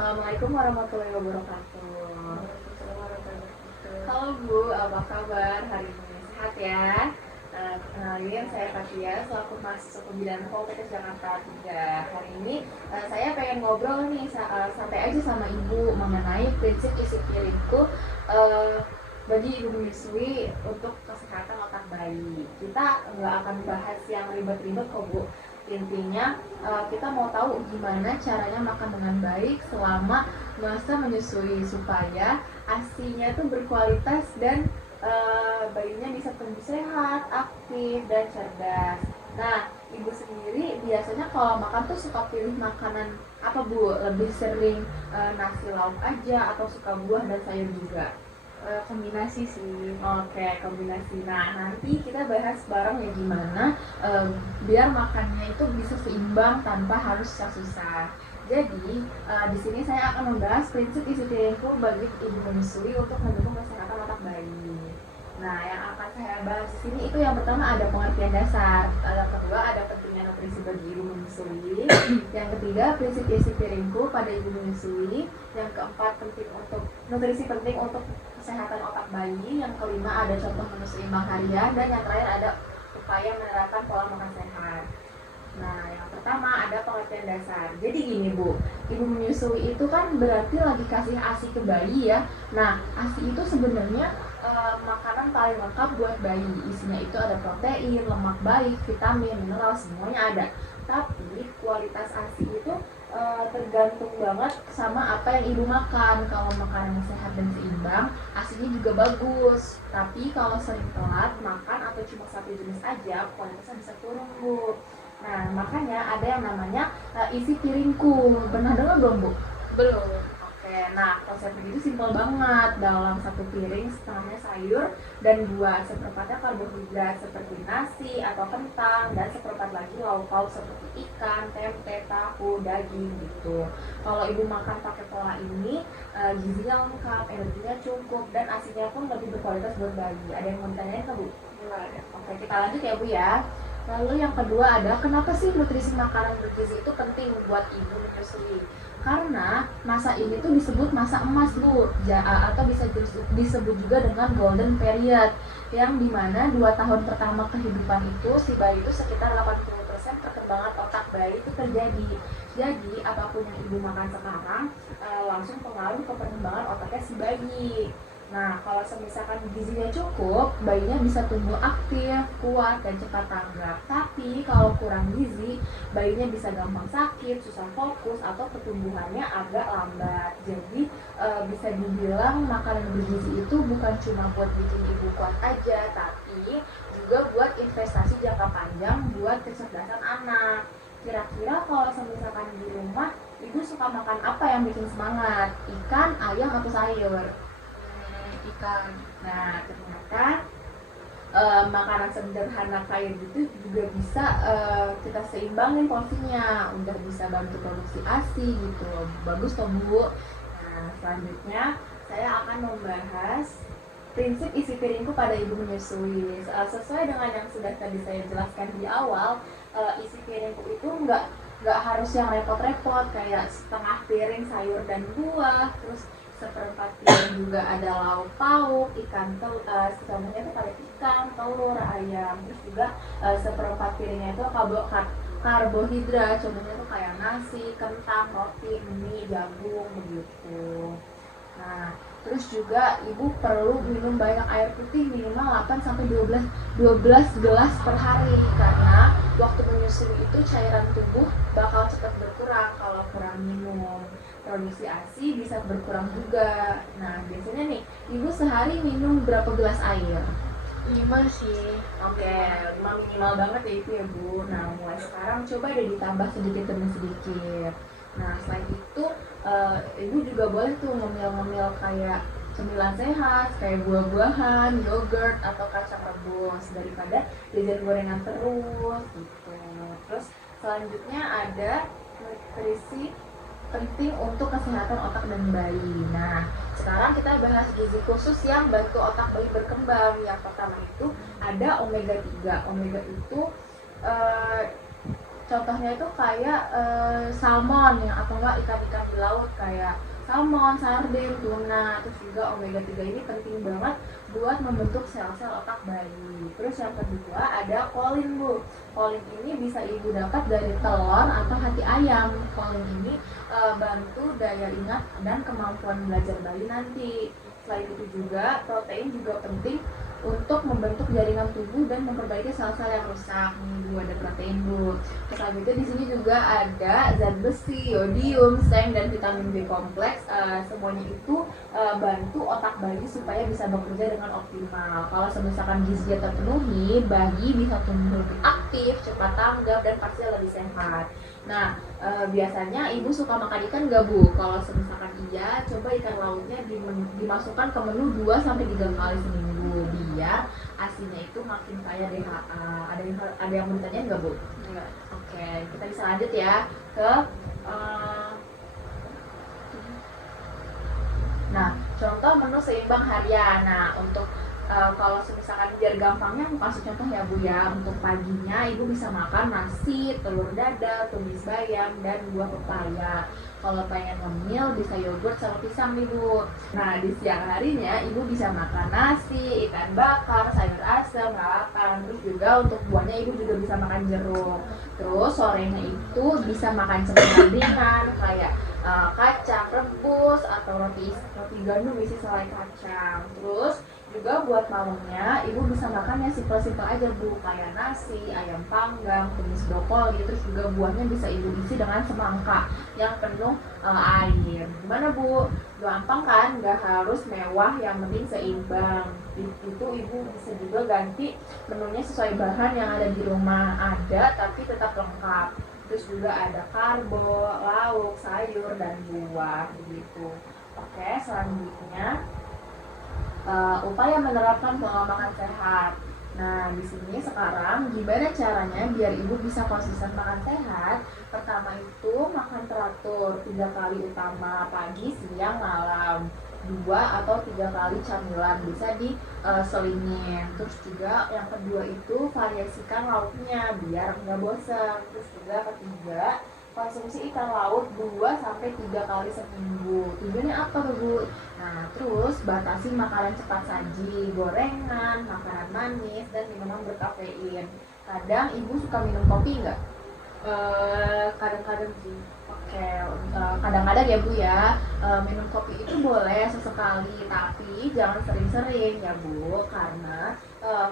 Assalamualaikum warahmatullahi wabarakatuh. Halo Bu, apa kabar hari ini? Sehat ya? Kenalin, saya Fatia, selaku mahasiswa pembinaan Poltekkes Jakarta 3. Hari ini saya pengen ngobrol nih, santai aja sama Ibu mengenai prinsip isi piringku bagi Ibu menyusui untuk kesehatan otak bayi. Kita nggak akan bahas yang ribet-ribet kok Bu. Intinya kita mau tahu gimana caranya makan dengan baik selama masa menyusui supaya ASINya itu berkualitas dan bayinya bisa tumbuh sehat, aktif, dan cerdas. Nah, Ibu sendiri biasanya kalau makan tuh suka pilih makanan apa Bu? Lebih sering nasi lauk aja atau suka buah dan sayur juga? Kombinasi sih. Oke, kombinasi. Nah, nanti kita bahas bareng ya gimana biar makannya itu bisa seimbang tanpa harus susah-susah. Jadi, di sini saya akan membahas prinsip isi piringku bagi ibu menyusui untuk mendukung kesehatan otak bayi. Nah, yang akan saya bahas di sini itu yang pertama ada pengertian dasar, yang kedua ada pentingnya nutrisi bagi ibu menyusui, yang ketiga prinsip isi piringku pada ibu menyusui, yang keempat nutrisi penting untuk kesehatan otak bayi, yang kelima ada contoh menu seimbang harian, dan yang terakhir ada upaya menerapkan pola makan sehat. Nah, yang pertama ada pengertian dasar. Jadi gini Bu, ibu menyusui itu kan berarti lagi kasih ASI ke bayi ya. Nah, ASI itu sebenarnya makanan paling lengkap buat bayi. Isinya itu ada protein, lemak baik, vitamin, mineral, semuanya ada. Tapi kualitas ASI itu tergantung banget sama apa yang ibu makan. Kalau makanannya sehat dan seimbang, ASINya juga bagus. Tapi kalau sering telat makan atau cuma satu jenis aja, kualitasnya bisa turun Bu. Nah, makanya ada yang namanya isi piringku. Pernah dengar belum Bu? Belum. Oke, nah konsepnya itu simpel banget. Dalam satu piring setengahnya sayur dan dua seperempatnya karbohidrat seperti nasi atau kentang, dan seperempat lagi lauk pauk seperti ikan, tempe, tahu, daging gitu. Kalau ibu makan pakai pola ini, gizinya lengkap, energinya cukup, dan asinya pun lebih berkualitas buat bayi. Ada yang mau ditanyain nggak Bu? Oke, kita lanjut ya Bu ya. Lalu yang kedua ada kenapa sih nutrisi makanan bergizi itu penting buat ibu menyusui? Karena masa ini tuh disebut masa emas Bu, atau bisa disebut juga dengan golden period, yang dimana 2 tahun pertama kehidupan itu si bayi itu sekitar 80% perkembangan otak bayi itu terjadi. Jadi apapun yang ibu makan sekarang langsung pengaruh ke perkembangan otaknya si bayi. Nah, kalau misalkan gizinya cukup, bayinya bisa tumbuh aktif, kuat, dan cepat tanggap. Tapi kalau kurang gizi, bayinya bisa gampang sakit, susah fokus, atau pertumbuhannya agak lambat. Jadi bisa dibilang makanan bergizi itu bukan cuma buat bikin ibu kuat aja, tapi juga buat investasi jangka panjang buat kecerdasan anak. Kira-kira kalau misalkan di rumah, ibu suka makan apa yang bikin semangat? Ikan, ayam, atau sayur? Ikan. Nah, ternyata makanan sederhana kayak gitu juga bisa kita seimbangin porsinya, udah bisa bantu produksi ASI gitu. Bagus toh Bu. Nah, selanjutnya saya akan membahas prinsip isi piringku pada ibu menyusui. Sesuai dengan yang sudah tadi saya jelaskan di awal, isi piringku itu nggak harus yang repot-repot kayak setengah piring sayur dan buah, terus seperempat piring juga ada lauk pauk, contohnya itu kayak ikan, telur, ayam, terus juga seperempat piringnya itu karbohidrat, contohnya itu kayak nasi, kentang, roti, mie, jagung begitu. Nah, terus juga ibu perlu minum banyak air putih minimal 8-12 gelas per hari, karena waktu menyusui itu cairan tubuh bakal cepat berkurang kalau kurang minum. Produksi ASI bisa berkurang juga. Nah, biasanya nih, ibu sehari minum berapa gelas air? 5 sih. Oke, minimal banget ya itu ya Bu. Nah, mulai sekarang coba deh ditambah sedikit demi sedikit. Nah, selain itu ibu juga boleh tuh ngemil-ngemil kayak cemilan sehat, kayak buah-buahan, yogurt, atau kacang rebus, daripada jajan gorengan terus gitu. Terus selanjutnya ada nutrisi penting untuk kesehatan otak dan bayi. Nah, sekarang kita bahas gizi khusus yang bantu otak bayi berkembang. Yang pertama itu ada omega 3. Omega itu Contohnya itu kayak salmon ya, atau enggak ikan-ikan di laut kayak salmon, sardin, tuna. Terus juga omega 3 ini penting banget buat membentuk sel-sel otak bayi. Terus yang kedua ada kolin, Bu. Kolin ini bisa Ibu dapat dari telur atau hati ayam. Kolin ini bantu daya ingat dan kemampuan belajar bayi nanti. Selain itu juga protein juga penting untuk membentuk jaringan tubuh dan memperbaiki sel-sel yang rusak. Nih, Bu, ada protein, Bu. Selanjutnya di sini juga ada zat besi, yodium, seng, dan vitamin B kompleks. Semuanya itu bantu otak bayi supaya bisa bekerja dengan optimal. Kalau misalkan gizinya terpenuhi, bayi bisa tumbuh lebih aktif, cepat tanggap, dan pasti lebih sehat. Nah, biasanya ibu suka makan ikan nggak, Bu? Kalau misalkan iya, coba ikan lautnya dimasukkan ke menu 2 sampai 3 kali seminggu biar asinya itu makin kaya DHA. Ada yang mau ditanyain nggak, Bu? Enggak. Oke, kita bisa lanjut ya ke nah, contoh menu seimbang harian. Nah, untuk kalau misalkan biar gampangnya aku kasih contoh ya, Bu ya. Untuk paginya ibu bisa makan nasi, telur dadar, tumis bayam, dan buah pepaya. Kalau pengen ngemil bisa yogurt sama pisang nih, Bu. Nah, di siang harinya ibu bisa makan nasi, ikan bakar, sayur asam, lalapan. Terus juga untuk buahnya ibu juga bisa makan jeruk. Terus sorenya itu bisa makan cemilan ringan kayak kacang rebus atau roti gandum isi selai kacang. Terus juga buat malamnya ibu bisa makan yang simpel-simpel aja, Bu, kayak nasi, ayam panggang, tumis brokoli. Terus juga buahnya bisa ibu isi dengan semangka yang penuh air. Gimana, Bu? Gampang kan? Nggak harus mewah, yang penting seimbang. Itu ibu bisa juga ganti menunya sesuai bahan yang ada di rumah, ada tapi tetap lengkap. Terus juga ada karbo, lauk, sayur, dan buah begitu. Oke, selanjutnya upaya menerapkan pola makan sehat. Nah, di sini sekarang gimana caranya biar ibu bisa konsisten makan sehat? Pertama itu makan teratur 3 kali utama, pagi, siang, malam. 2 atau 3 kali camilan bisa diselingin. Terus juga yang kedua itu variasikan lauknya biar nggak bosan. Terus juga ketiga, konsumsi ikan laut 2 sampai 3 kali seminggu. Tujuannya apa tuh, Bu? Nah, terus batasi makanan cepat saji, gorengan, makanan manis, dan minuman berkafein. Kadang ibu suka minum kopi nggak? Kadang-kadang sih. Oke, kadang-kadang ya, Bu ya. Minum kopi itu boleh sesekali, tapi jangan sering-sering ya, Bu, karena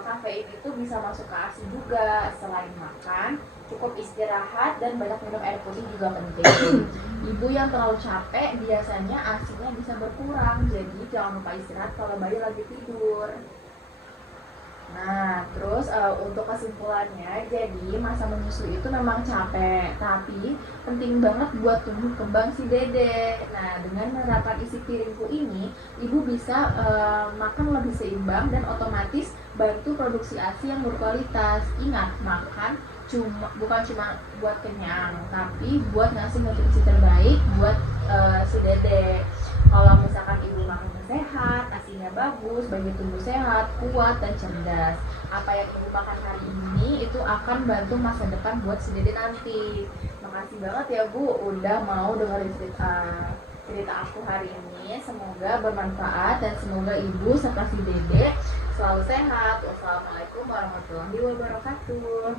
kafein itu bisa masuk ke ASI juga. Selain makan, cukup istirahat dan banyak minum air putih juga penting. Ibu yang terlalu capek biasanya ASINya bisa berkurang, jadi jangan lupa istirahat kalau bayi lagi tidur. Nah, terus untuk kesimpulannya, jadi masa menyusui itu memang capek, tapi penting banget buat tumbuh kembang si dede. Nah, dengan menerapkan isi piringku ini, ibu bisa makan lebih seimbang dan otomatis bantu produksi ASI yang berkualitas. Ingat, makan bukan cuma buat kenyang, tapi buat ngasih nutrisi terbaik buat si dede. Kalau misalkan ibu makannya sehat, asinya bagus, bayi tumbuh sehat, kuat, dan cerdas. Apa yang ibu makan hari ini itu akan bantu masa depan buat si dede nanti. Makasih banget ya, Bu, udah mau dengerin cerita aku hari ini. Semoga bermanfaat dan semoga ibu serta si dede selalu sehat. Wassalamualaikum warahmatullahi wabarakatuh.